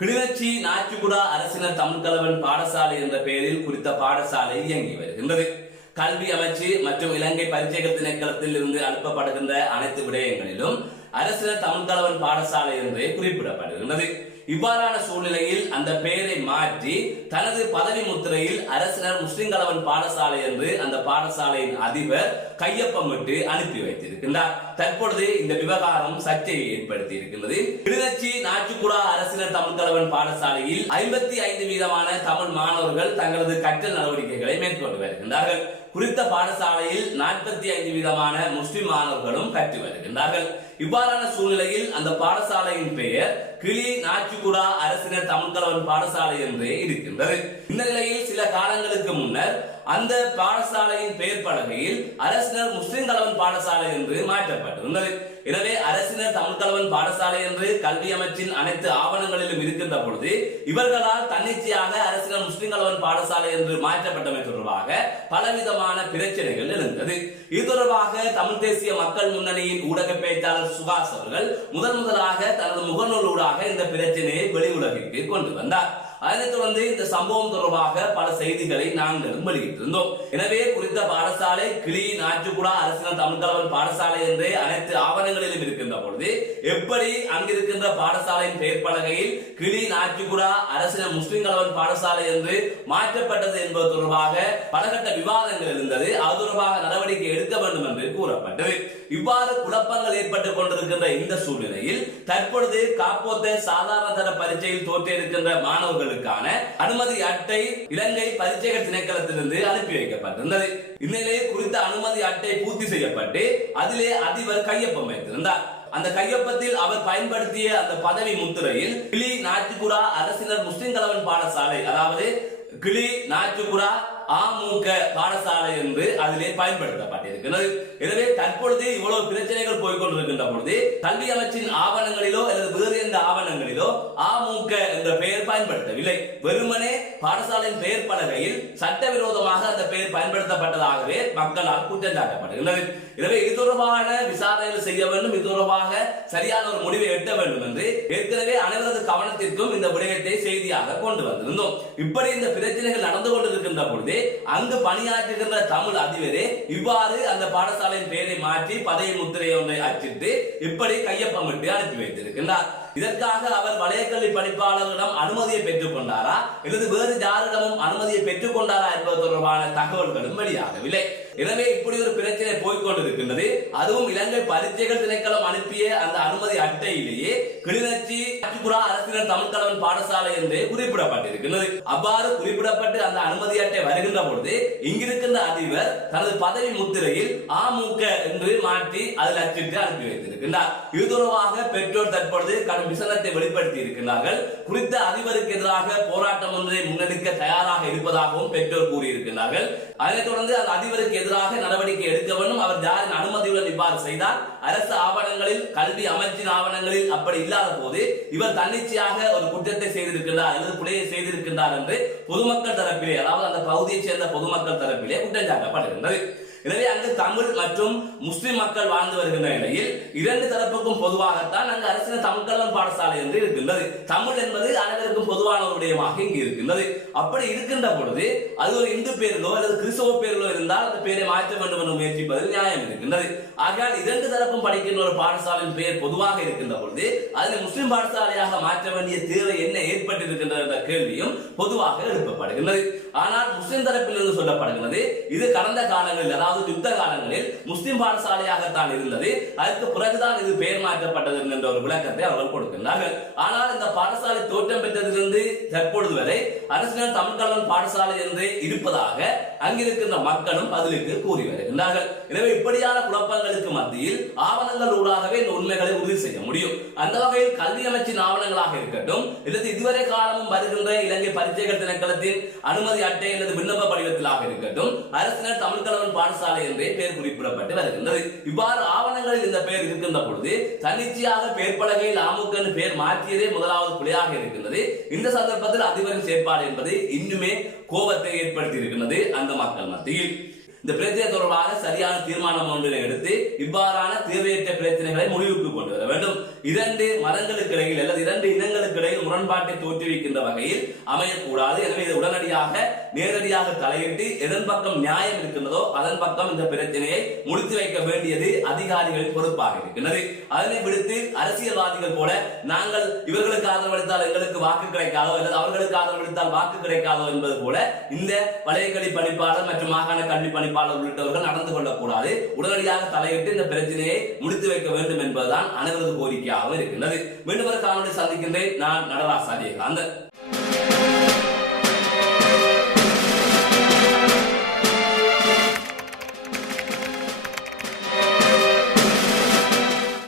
கிளிநொச்சி நாச்சிகுடா அரசினர் தமிழ்கலவன் பாடசாலை என்ற பெயரில் குறித்த பாடசாலை இயங்கி வருகின்றது. கல்வி அமைச்சு மற்றும் இலங்கை பரிச்சயங்கள் திணைக்களத்தில் இருந்து அனுப்பப்படுகின்ற அனைத்து விடயங்களிலும் அரசினர் தமிழ்கலவன் பாடசாலை என்றே குறிப்பிடப்படுகின்றது. இவ்வாறான சூழ்நிலையில் அந்த பெயரை மாற்றி தனது பதவி முத்திரையில் அரசினர் முஸ்லிம் கலவன் பாடசாலை என்று அந்த பாடசாலையின் அதிபர் கையொப்பமிட்டு அனுப்பி வைத்திருக்கின்றார். தற்பொழுது இந்த விவகாரம் சர்ச்சையை ஏற்படுத்தி இருக்கின்றது. கிளிநொச்சி நாச்சுக்குடா அரசினர் தமிழ் கலவன் பாடசாலையில் ஐம்பத்தி ஐந்து வீதமான தமிழ் மாணவர்கள் தங்களது கற்றல் நடவடிக்கைகளை மேற்கொண்டு வருகின்றார்கள். குறித்த பாடசாலையில் நாற்பத்தி ஐந்து விதமான முஸ்லிம் மாணவர்களும் கற்று வருகின்றார்கள். இவ்வாறான சூழ்நிலையில் அந்த பாடசாலையின் பெயர் கிளி நாச்சிகுடா அரசினர் தமிழ்கலவன் பாடசாலை என்று இருக்கின்றது. இந்த நிலையில் சில காலங்களுக்கு முன்னர் அந்த பாடசாலையின் பெயர் பலகையில் அரசினர் முஸ்லிம் தமிழ்தலவன் பாடசாலை என்று மாற்றப்பட்டிருந்தது எனவே அரசினர் தமிழ்தலவன் பாடசாலை என்று கல்வி அமைச்சின் அனைத்து ஆவணங்களிலும் இருக்கின்ற பொழுது இவர்களால் தன்னிச்சையாக அரசினர் முஸ்லிம் கலவன் பாடசாலை என்று மாற்றப்பட்டமை தொடர்பாக பலவிதமான பிரச்சனைகள் எழுந்தது. இது தொடர்பாக தமிழ் தேசிய மக்கள் முன்னணியின் ஊடக பேச்சாளர் சுபாஷ் அவர்கள் முதன் முதலாக தனது முகநூலூடாக இந்த பிரச்சனையை வெளி உலகிற்கு கொண்டு வந்தார். அதனைத் தொடர்ந்து இந்த சம்பவம் தொடர்பாக பல செய்திகளை நாங்கள் வெளியிட்டிருந்தோம் எனவே குறித்த பாடசாலை கிளி நாச்சுக்குடா அரசினர் தமிழ்கலவன் பாடசாலை என்று அனைத்து ஆவணங்களிலும் இருக்கின்ற பொழுது எப்படி அங்கிருக்கின்ற பாடசாலையின் பெயர் பலகையில் கிளி நாச்சுக்குடா அரசினர் முஸ்லிம் கலவன் பாடசாலை என்று மாற்றப்பட்டது என்பது தொடர்பாக பலகட்ட விவாதங்கள் இருந்தது. அது தொடர்பாக நடவடிக்கை எடுக்க வேண்டும் என்று கூறப்பட்டது. இவ்வாறு குழப்பங்கள் ஏற்பட்டுக் கொண்டிருக்கின்ற இந்த சூழ்நிலையில் தற்பொழுது காப்போத்த சாதாரண தர பரீட்சையில் தோற்றிருக்கின்ற மாணவர்கள் மாணவர்களுக்கான அனுமதி அட்டை இலங்கை பரிச்சேக திணைக்களத்திலிருந்து அனுப்பி வைக்கப்பட்டிருந்தது. இந்நிலையில் குறித்த அனுமதி அட்டை பூர்த்தி செய்யப்பட்டு அதிலே அதிபர் கையொப்பம் வைத்திருந்தார். அந்த கையொப்பத்தில் அவர் பயன்படுத்திய அந்த பதவி முத்திரையில் கிளி நாட்டுக்குடா அரசினர் முஸ்லிம் கலவன் பாடசாலை அதாவது கிளி நாச்சுகுடா அமுக பாடசாலை என்று அதிலே பயன்படுத்தப்பட்டிருக்கிறது. எனவே தற்பொழுது இவ்வளவு பிரச்சனைகள் போய்கொண்டிருக்கின்ற பொழுது கல்வி அமைச்சின் ஆவணங்களிலோ அல்லது வேறு எந்த ஆவணங்களிலோ அமுக என்ற பெயர் பயன்படுத்தவில்லை. வெறுமனே பாடசாலையின் பெயர் பலகையில் சட்டவிரோதமாக அந்த பெயர் பயன்படுத்தப்பட்டதாகவே மக்களால் குற்றம் சாட்டப்படுகின்றது எனவே இது தொடர்பான விசாரணைகள் செய்ய வேண்டும் இது தொடர்பாக சரியான ஒரு முடிவை எட்ட வேண்டும் என்று ஏற்கனவே அனைவரது கவனத்திற்கும் இந்த விடயத்தை செய்தியாக கொண்டு வந்திருந்தோம். இப்படி இந்த பிரச்சனைகள் நடந்து கொண்டிருக்கின்ற பொழுது அங்கு பணியாற்றுகின்ற தமிழ் அதிபரே இவ்வாறு அந்த பாடசாலையின் பெயரை மாற்றி பதவி முத்திரையை ஒன்றை அச்சிட்டு இப்படி கையொப்பமிட்டு அனுப்பி வைத்திருக்கின்றார் இதற்காக அவர் வலயக்கல்வி பணிப்பாளரிடம் அனுமதியை பெற்றுக் கொண்டாரா? அல்லது வேறு யாரிடமும் அனுமதியை பெற்றுக் கொண்டாரா என்பது தொடர்பான தகவல்களும் வெளியாகவில்லை. எனவே இப்படி ஒரு பிரச்சனை போய்கொண்டிருக்கின்றது அதுவும் இலங்கை பரீட்சைகள் திணைக்களம் அனுப்பிய அந்த அனுமதி அட்டையிலேயே கிளிநொச்சி அச்சுப்புறா அரசினர் தமிழ்கலவன் பாடசாலை என்று குறிப்பிடப்பட்டிருக்கின்றது. அவ்வாறு குறிப்பிடப்பட்டு அந்த அனுமதி அட்டை வருகின்ற பொழுது இங்கிருக்கின்ற அதிபர் தனது பதவி முத்திரையில் அமுக என்று மாற்றி அதில் அச்சிட்டு அனுப்பி வைத்திருக்கின்றார். இது தொடர்பாக பெற்றோர் தற்பொழுது கடும் விசனத்தை வெளிப்படுத்தி இருக்கிறார்கள் குறித்த அதிபருக்கு எதிராக போராட்டம் ஒன்றை முன்னெடுக்க தயாராக இருப்பதாகவும் பெற்றோர் கூறியிருக்கிறார்கள். அதனைத் தொடர்ந்து அந்த அதிபருக்கு எதிராக நடவடிக்கை எடுக்க வேண்டும். அவர் யாரின் அனுமதியுடன் இவ்வாறு செய்தால் அரசு ஆவணங்களில் கல்வி அமைச்சின் ஆவணங்களில் அப்படி இல்லாத போது இவர் தன்னிச்சையாக ஒரு குற்றத்தை செய்திருக்கின்றார் அல்லது பிழையை செய்திருக்கின்றார் என்று பொதுமக்கள் தரப்பிலே அதாவது அந்த பகுதியைச் சேர்ந்த பொதுமக்கள் தரப்பிலே குற்றம் சாட்டப்படுகின்றது. எனவே அங்கு தமிழ் மற்றும் முஸ்லிம் மக்கள் வாழ்ந்து வருகின்ற நிலையில் இரண்டு தரப்புக்கும் பொதுவாகத்தான் அங்கு அரசின் தமிழ்கலன் பாடசாலை என்று இருக்கின்றது. தமிழ் என்பது அனைவருக்கும் பொதுவான ஒரு விடயமாக இங்கு இருக்கின்றது. அப்படி இருக்கின்ற பொழுது அது ஒரு இந்து பேரிலோ அல்லது கிறிஸ்தவ பேரிலோ இருந்தால் அந்த பேரை மாற்ற வேண்டும் என்று முயற்சிப்பதில் நியாயம் இருக்கின்றது. ஆகையால் இரண்டு தரப்பும் படிக்கின்ற ஒரு பாடசாலையின் பெயர் பொதுவாக இருக்கின்ற பொழுது அதில் முஸ்லிம் பாடசாலையாக மாற்ற வேண்டிய தேவை என்ன ஏற்பட்டிருக்கின்றது என்ற கேள்வியும் பொதுவாக எழுப்பப்படுகின்றது. ஆனால் முஸ்லிம் தரப்பிலிருந்து சொல்லப்படுகிறது இது கடந்த காலங்களில் அதாவது யுத்த காலங்களில் முஸ்லிம் பாடசாலையாகத்தான் இருந்தது. அதற்கு பிறகுதான் இது பெயர் மாற்றப்பட்டது என்ற ஒரு விளக்கத்தை அவர்கள் கொடுக்கின்றார்கள். ஆனால் இந்த பாடசாலை தோற்றம் பெற்றதிலிருந்து தற்பொழுது வரை அரசினர் தமிழ்கலன் பாடசாலை என்று இருப்பதாக அங்கிருக்கின்ற மக்களும் பதிலுக்கு கூறி வருகின்றார்கள். எனவே இப்படியான குழப்பங்களுக்கு மத்தியில் ஆவணங்கள் ஊடாகவே இந்த உண்மைகளை உறுதி செய்ய முடியும். அந்த வகையில் கல்வி அமைச்சின் ஆவணங்களாக இருக்கட்டும் அல்லது இதுவரை காலமும் வருகின்ற இலங்கை பரிச்சைகள் திணைக்களத்தின் அனுமதி அட்டை அல்லது விண்ணப்ப படிவத்திலாக இருக்கட்டும் அரசினர் தமிழ் கலவன் பாடசாலை என்றே பெயர் குறிப்பிடப்பட்டு வருகின்றது. இவ்வாறு ஆவணங்களில் இந்த பெயர் இருக்கின்ற பொழுது தன்னிச்சையாக பெயர் பலகையில் அமுக பெயர் மாற்றியதே முதலாவது பிழையாக இருக்கின்றது. இந்த சந்தர்ப்பத்தில் அதிபரின் செயற்பாடு என்பது இன்னுமே கோபத்தை ஏற்படுத்தி இருக்கின்றது அந்த மக்கள் மத்தியில். இந்த பிரச்சனை தொடர்பாக சரியான தீர்மானம் ஒன்றினை எடுத்து இவ்வாறான தீர்வையற்ற பிரச்சனைகளை முடிவுக்கு கொண்டு வர வேண்டும். இரண்டு மதங்களுக்கு இடையில் அல்லது இரண்டு இனங்களுக்கு இடையில் முரண்பாட்டை தோற்றுவிக்கின்ற வகையில் அமையக்கூடாது. எனவே இது உடனடியாக நேரடியாக தலையிட்டு எதன் பக்கம் நியாயம் இருக்கின்றதோ அதன் பக்கம் இந்த பிரச்சனையை முடித்து வைக்க வேண்டியது அதிகாரிகளின் பொறுப்பாக இருக்கின்றது. அதனை விடுத்து அரசியல்வாதிகள் போல நாங்கள் இவர்களுக்கு ஆதரவளித்தால் எங்களுக்கு வாக்கு கிடைக்காதோ அல்லது அவர்களுக்கு ஆதரவளித்தால் வாக்கு கிடைக்காதோ என்பது போல இந்த வலயக்கல்வி பணிப்பாளர் மற்றும் மாகாண கல்வி பணி பணிப்பாளர் உள்ளிட்டவர்கள் நடந்து கொள்ளக்கூடாது. உடனடியாக தலையிட்டு இந்த பிரச்சனையை முடித்து வைக்க வேண்டும் என்பதுதான் அனைவரது கோரிக்கையாக இருக்கின்றது. மீண்டும் ஒரு காணொலி சந்திக்கின்றேன். நான் நடராசாரியகாந்தன்